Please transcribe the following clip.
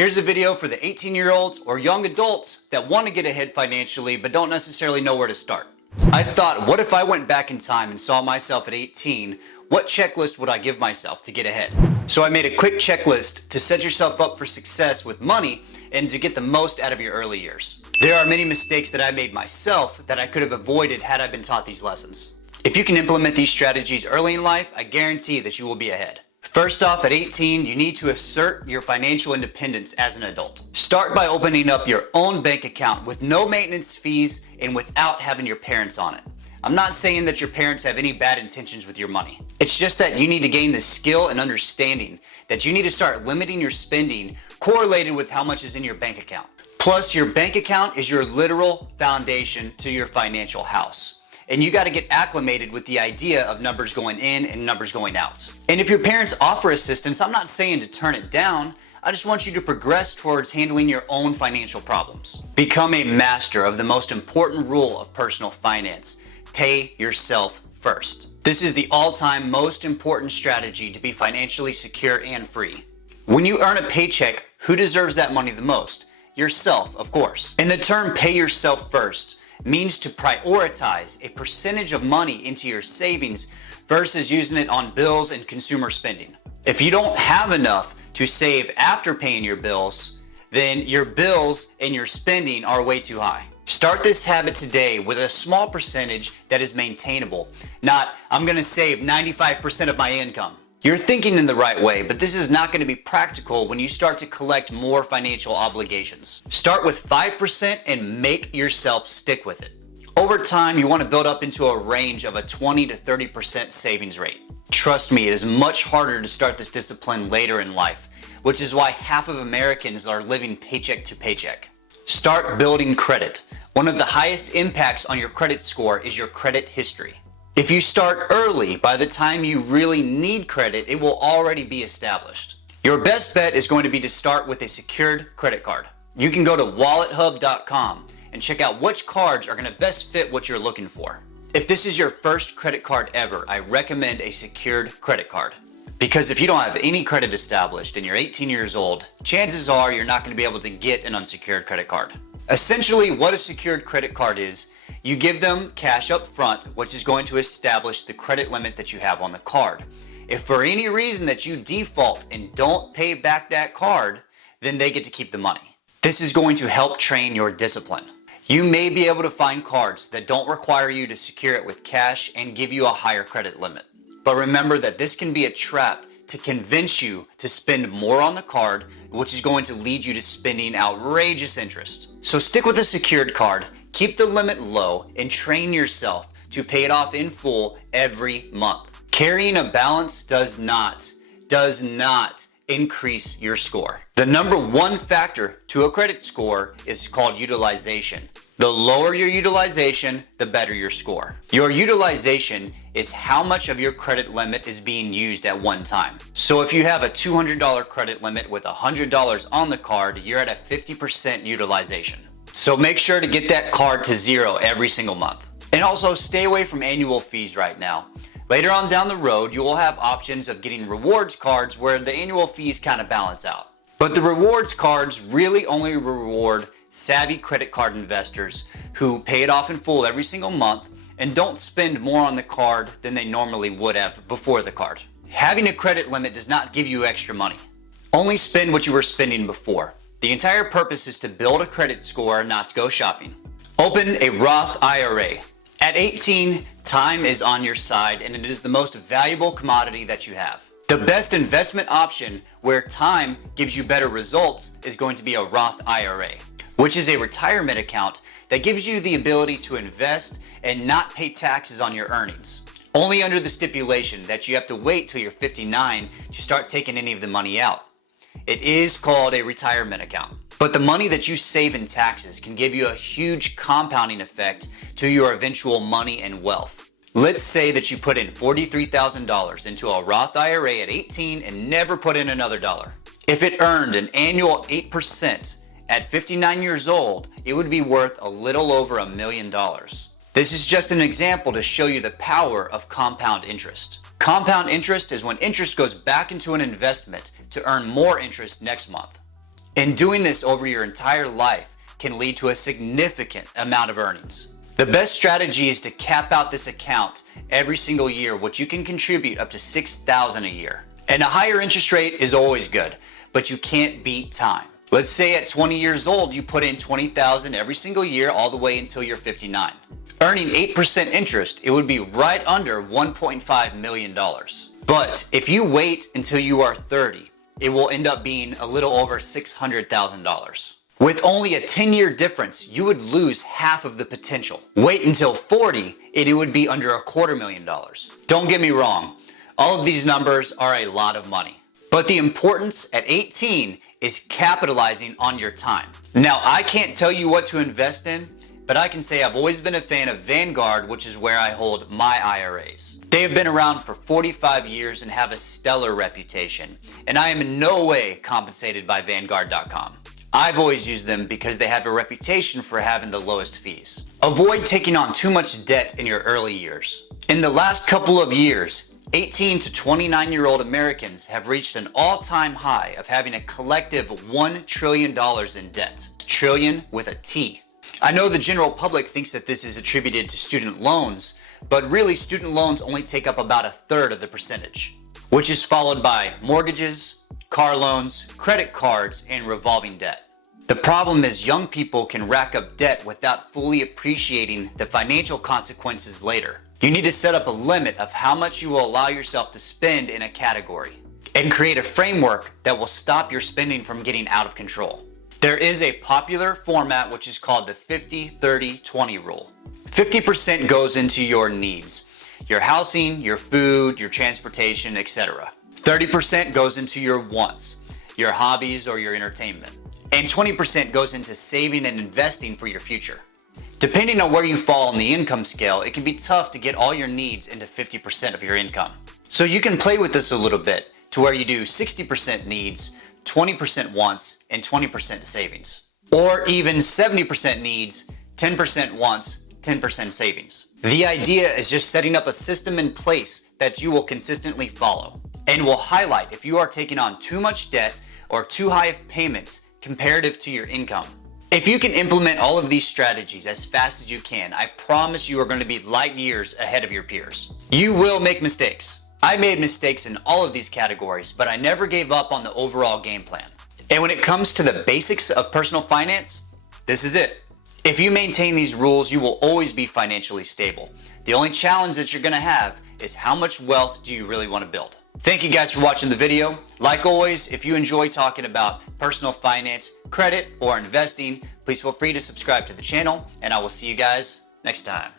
Here's a video for the 18-year-olds or young adults that want to get ahead financially but don't necessarily know where to start. I thought, what if I went back in time and saw myself at 18, what checklist would I give myself to get ahead? So I made a quick checklist to set yourself up for success with money and to get the most out of your early years. There are many mistakes that I made myself that I could have avoided had I been taught these lessons. If you can implement these strategies early in life, I guarantee that you will be ahead. First off, at 18, you need to assert your financial independence as an adult. Start by opening up your own bank account with no maintenance fees and without having your parents on it. I'm not saying that your parents have any bad intentions with your money. It's just that you need to gain the skill and understanding that you need to start limiting your spending correlated with how much is in your bank account. Plus, your bank account is your literal foundation to your financial house. And you got to get acclimated with the idea of numbers going in and numbers going out. And if your parents offer assistance, I'm not saying to turn it down. I just want you to progress towards handling your own financial problems. Become a master of the most important rule of personal finance. Pay yourself first. This is the all-time most important strategy to be financially secure and free. When you earn a paycheck, who deserves that money the most? Yourself, of course. And the term pay yourself first means to prioritize a percentage of money into your savings versus using it on bills and consumer spending. If you don't have enough to save after paying your bills, then your bills and your spending are way too high. Start this habit today with a small percentage that is maintainable, not I'm gonna save 95% of my income. You're thinking in the right way, but this is not going to be practical when you start to collect more financial obligations. Start with 5% and make yourself stick with it. Over time, you want to build up into a range of a 20 to 30% savings rate. Trust me, it is much harder to start this discipline later in life, which is why half of Americans are living paycheck to paycheck. Start building credit. One of the highest impacts on your credit score is your credit history. If you start early, by the time you really need credit, it will already be established. Your best bet is going to be to start with a secured credit card. You can go to wallethub.com and check out which cards are going to best fit what you're looking for. If this is your first credit card ever, I recommend a secured credit card. Because if you don't have any credit established and you're 18 years old, chances are you're not going to be able to get an unsecured credit card. Essentially, what a secured credit card is, you give them cash up front, which is going to establish the credit limit that you have on the card. If for any reason that you default and don't pay back that card, then they get to keep the money. This is going to help train your discipline. You may be able to find cards that don't require you to secure it with cash and give you a higher credit limit. But remember that this can be a trap to convince you to spend more on the card, which is going to lead you to spending outrageous interest. So stick with a secured card, keep the limit low, and train yourself to pay it off in full every month. Carrying a balance does not increase your score. The number one factor to a credit score is called utilization. The lower your utilization, the better your score. Your utilization is how much of your credit limit is being used at one time. So if you have a $200 credit limit with $100 on the card, you're at a 50% utilization. So make sure to get that card to zero every single month. And also stay away from annual fees right now. Later on down the road, you will have options of getting rewards cards where the annual fees kind of balance out. But the rewards cards really only reward savvy credit card investors who pay it off in full every single month and don't spend more on the card than they normally would have before the card. Having a credit limit does not give you extra money. Only spend what you were spending before. The entire purpose is to build a credit score, not to go shopping. Open a Roth IRA. At 18, time is on your side and it is the most valuable commodity that you have. The best investment option where time gives you better results is going to be a Roth IRA, which is a retirement account that gives you the ability to invest and not pay taxes on your earnings. Only under the stipulation that you have to wait till you're 59 to start taking any of the money out. It is called a retirement account. But the money that you save in taxes can give you a huge compounding effect to your eventual money and wealth. Let's say that you put in $43,000 into a Roth IRA at 18 and never put in another dollar. If it earned an annual 8%, at 59 years old, it would be worth a little over $1 million. This is just an example to show you the power of compound interest. Compound interest is when interest goes back into an investment to earn more interest next month. And doing this over your entire life can lead to a significant amount of earnings. The best strategy is to cap out this account every single year, which you can contribute up to $6,000 a year. And a higher interest rate is always good, but you can't beat time. Let's say at 20 years old, you put in $20,000 every single year all the way until you're 59. Earning 8% interest, it would be right under $1.5 million. But if you wait until you are 30, it will end up being a little over $600,000. With only a 10-year difference, you would lose half of the potential. Wait until 40, and it would be under $250,000. Don't get me wrong, all of these numbers are a lot of money. But the importance at 18 is capitalizing on your time. Now, I can't tell you what to invest in, but I can say I've always been a fan of Vanguard, which is where I hold my IRAs. They have been around for 45 years and have a stellar reputation, and I am in no way compensated by Vanguard.com. I've always used them because they have a reputation for having the lowest fees. Avoid taking on too much debt in your early years. In the last couple of years, 18 to 29-year-old Americans have reached an all-time high of having a collective $1 trillion in debt. Trillion with a T. I know the general public thinks that this is attributed to student loans, but really student loans only take up about a third of the percentage, which is followed by mortgages, car loans, credit cards, and revolving debt. The problem is young people can rack up debt without fully appreciating the financial consequences later. You need to set up a limit of how much you will allow yourself to spend in a category and create a framework that will stop your spending from getting out of control. There is a popular format which is called the 50-30-20 rule. 50% goes into your needs, your housing, your food, your transportation, etc. 30% goes into your wants, your hobbies or your entertainment. And 20% goes into saving and investing for your future. Depending on where you fall on the income scale, it can be tough to get all your needs into 50% of your income. So you can play with this a little bit to where you do 60% needs, 20% wants, and 20% savings. Or even 70% needs, 10% wants, 10% savings. The idea is just setting up a system in place that you will consistently follow and will highlight if you are taking on too much debt or too high of payments comparative to your income. If you can implement all of these strategies as fast as you can, I promise you are going to be light years ahead of your peers. You will make mistakes. I made mistakes in all of these categories, but I never gave up on the overall game plan. And when it comes to the basics of personal finance, this is it. If you maintain these rules, you will always be financially stable. The only challenge that you're going to have is how much wealth do you really want to build? Thank you guys for watching the video. Like always, if you enjoy talking about personal finance, credit, or investing, please feel free to subscribe to the channel, and I will see you guys next time.